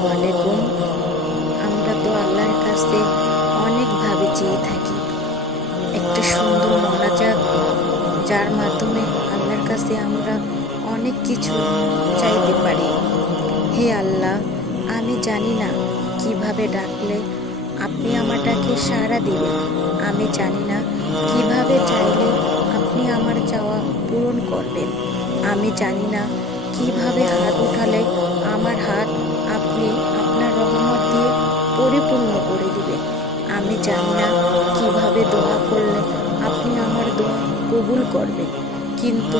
আসসালামু আলাইকুম। আমরা তো আল্লাহর কাছে অনেকভাবে চেয়ে থাকি একটা সুন্দর মোনাজাত, যার মাধ্যমে আল্লাহর কাছে আমরা অনেক কিছু চাইতে পারি। হে আল্লাহ, আমি জানি না কিভাবে ডাকলে আপনি আমার ডাকে সাড়া দিবেন। আমি জানি না কিভাবে চাইলে আপনি আমার চাওয়া পূরণ করবেন। আমি জানি না কিভাবে হাত উঠালে আমার হাত আপনি আপনার রহমত দিয়ে পরিপূর্ণ করে দিবেন। আমি জানি না কিভাবে দোয়া করলে আপনি আমার দোয়া কবুল করবেন, কিন্তু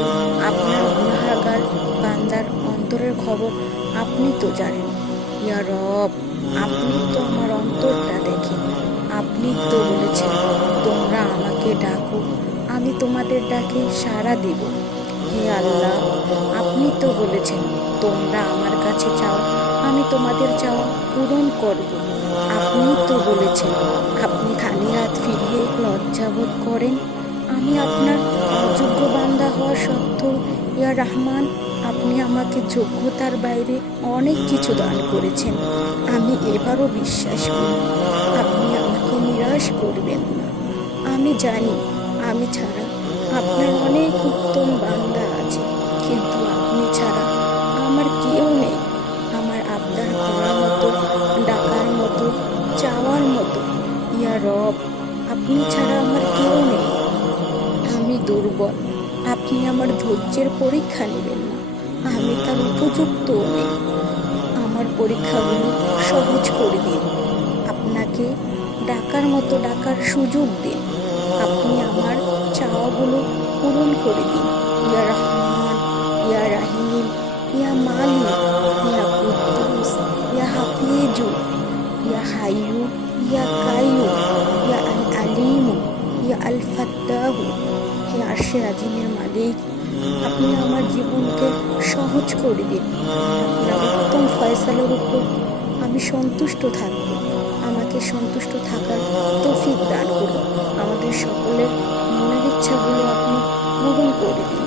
আপনার গুনাহগার বান্দার অন্তরের খবর আপনি তো জানেন। ইয়া রব, আপনি তো আমার অন্তরটা দেখেন। আপনি তো বলেছেন তোমরা আমাকে ডাকো, আমি তোমাদের ডাকে সাড়া দিব। হে আল্লাহ, আপনি তো বলেছেন তোমরা আমার কাছে চাও, আমি তোমাদের চাওয়া পূরণ করব। আপনি তো বলেছেন আপনি খালি হাত ফিরিয়ে লজ্জাবোধ করেন। আমি আপনার অযোগ্য বান্দা হওয়া সত্ত্বেও ইয়া রহমান, আপনি আমাকে যোগ্যতার বাইরে অনেক কিছু দান করেছেন। আমি এবারও বিশ্বাস করি আপনি আমাকে নিরাশ করবেন না। আমি জানি আমি ছাড়া আপনার অনেক উত্তম বান্দা আছে, কিন্তু আপনি ছাড়া আমার কেউ নেই। আমার আবদার করার মতো, ডাকার মতো, চাওয়ার মতো। ইয়া রব, আপনি ছাড়া আমার কেউ নেই। আমি দুর্বল, আপনি আমার ধৈর্যের পরীক্ষা নেবেন না। আমি তার উপযুক্তও নেই। আমার পরীক্ষাগুলো সহজ করে দিন। আপনাকে ডাকার মতো ডাকার সুযোগ দিন। আপনি আমার চাওয়াগুলো পূরণ করে দিন। ইয়া রহমান, ইয়া রাহিম, ইয়া মালিক, ইয়া কুদ্দুস, ইয়া হাফিজু, ইয়া হাইয়ু, ইয়া কাইয়ুম, ইয়া আল আলিমু, ইয়া আল ফাত্তাহু। হে আরশের আজিমের মালিক, আপনি আমার জীবনকে সহজ করে দিন। আপনার উত্তম ফয়সালার উপর আমি সন্তুষ্ট থাকব। আমাকে সন্তুষ্ট থাকার তৌফিক দান করুন। আমাদের সকলের মনের ইচ্ছাগুলো আপনি পূরণ করে দিন।